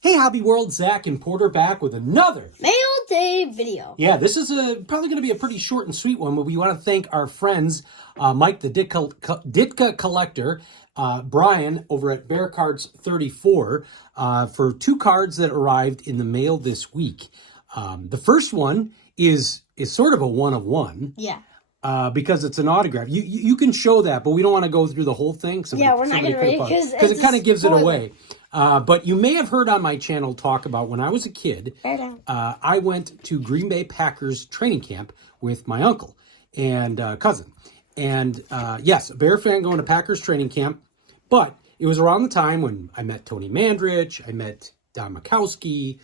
Hey Hobby World, Zach and Porter back with another Mail Day video. Yeah, this is probably going to be a pretty short and sweet one, but we want to thank our friends, Mike the Ditka Collector, Brian over at Bear Cards 34 for two cards that arrived in the mail this week. The first one is sort of a one of one. Yeah. Because it's an autograph. You can show that, but we don't want to go through the whole thing. Yeah, we're not going to read it because it kind of gives it away. But you may have heard on my channel talk about when I was a kid, I went to Green Bay Packers training camp with my uncle and cousin. And yes, a Bear fan going to Packers training camp. But it was around the time when I met Tony Mandrich, I met Don Makowski,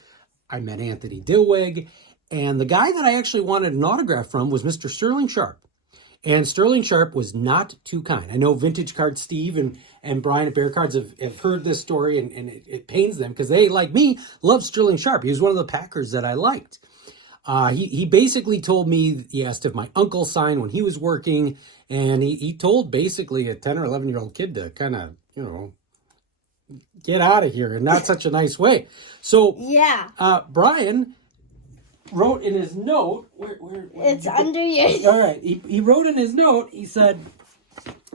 I met Anthony Dilweg. And the guy that I actually wanted an autograph from was Mr. Sterling Sharp. And Sterling Sharp was not too kind. I know Vintage Card Steve and Brian at Bear Cards have heard this story, and it pains them because they, like me, love Sterling Sharp. He was one of the Packers that I liked. He basically told me, he asked if my uncle signed when he was working, and he told basically a 10 or 11-year-old kid to kind of, get out of here in not such a nice way. So, yeah, Brian wrote in his note, where it's under you. All right, he wrote in his note, he said,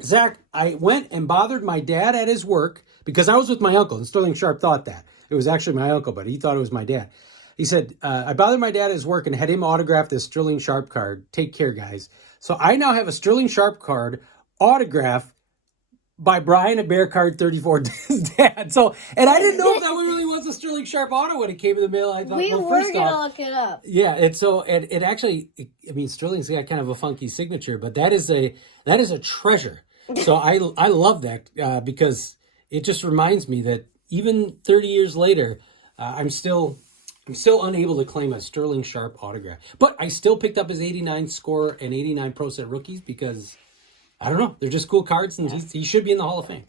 Zach, I went and bothered my dad at his work because I was with my uncle, and Sterling Sharp thought that. It was actually my uncle, but he thought it was my dad. He said, I bothered my dad at his work and had him autograph this Sterling Sharp card. Take care, guys. So I now have a Sterling Sharp card autographed by Brian at Bear Card 34, his dad. So, and I didn't know if that really was a Sterling Sharp auto when it came in the mail. I thought, we were going to look it up. Yeah, it actually, I mean, Sterling's got kind of a funky signature, but that is a treasure. So I love that because it just reminds me that even 30 years later, I'm still unable to claim a Sterling Sharp autograph. But I still picked up his 89 score and 89 Pro Set rookies because, I don't know, they're just cool cards, and he should be in the Hall of Fame.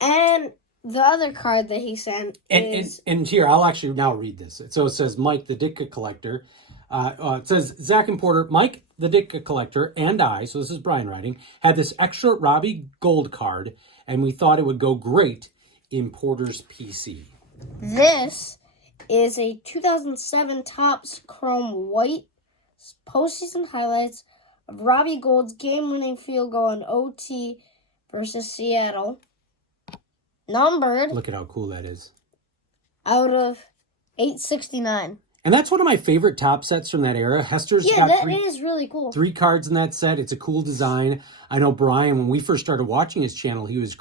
And the other card that he sent is... And here, I'll actually now read this. So it says, Mike, the Ditka Collector. It says, Zach and Porter, Mike, the Ditka Collector, and I, so this is Brian writing, had this extra Robbie Gold card, and we thought it would go great in Porter's PC. This is a 2007 Topps Chrome White postseason highlights of Robbie Gold's game-winning field goal in OT versus Seattle. Numbered. Look at how cool that is. Out of 869. And that's one of my favorite top sets from that era. Hester's got that is really cool. 3 cards in that set. It's a cool design. I know Brian, when we first started watching his channel, he was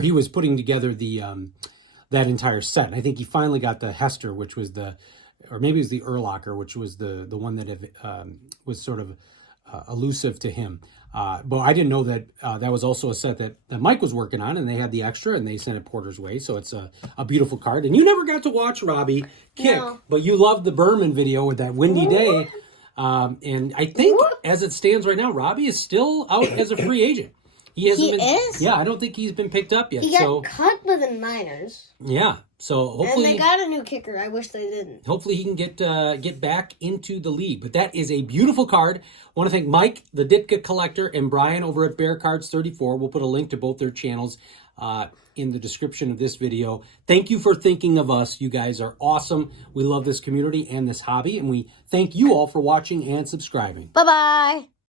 he was putting together the that entire set. And I think he finally got the Hester, which was or maybe it was the Urlacher, which was the one that was sort of elusive to him. But I didn't know that that was also a set that Mike was working on, and they had the extra, and they sent it Porter's way. So it's a beautiful card. And you never got to watch Robbie kick, but you loved the Berman video with that windy day. And I think, as it stands right now, Robbie is still out as a free agent. He is? Yeah, I don't think he's been picked up yet. He got cut by the Niners. Yeah, so hopefully... And they got a new kicker. I wish they didn't. Hopefully he can get back into the league. But that is a beautiful card. I want to thank Mike, the Ditka Collector, and Brian over at Bear Cards 34. We'll put a link to both their channels in the description of this video. Thank you for thinking of us. You guys are awesome. We love this community and this hobby. And we thank you all for watching and subscribing. Bye-bye.